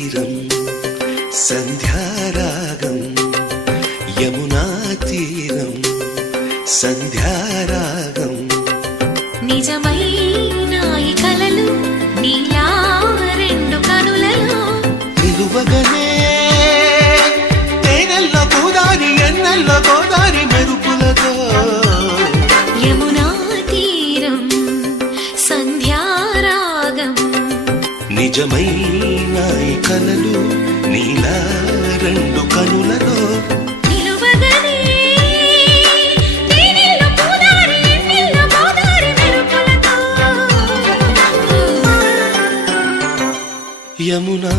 తీరం సంధ్యారాగం యమునా తీరం సంధ్యారాగం నిజమైన ఈ కలలు నీలా రెండు కనులలో నిలువగనే తేనెల్లో గోదారి ఎన్నెల్లో గోదారి మెరుపులతో యమునా తీరం సంధ్యారాగం నిజమైన ఈ కలలు నీలా రెండు కనులలో యమునా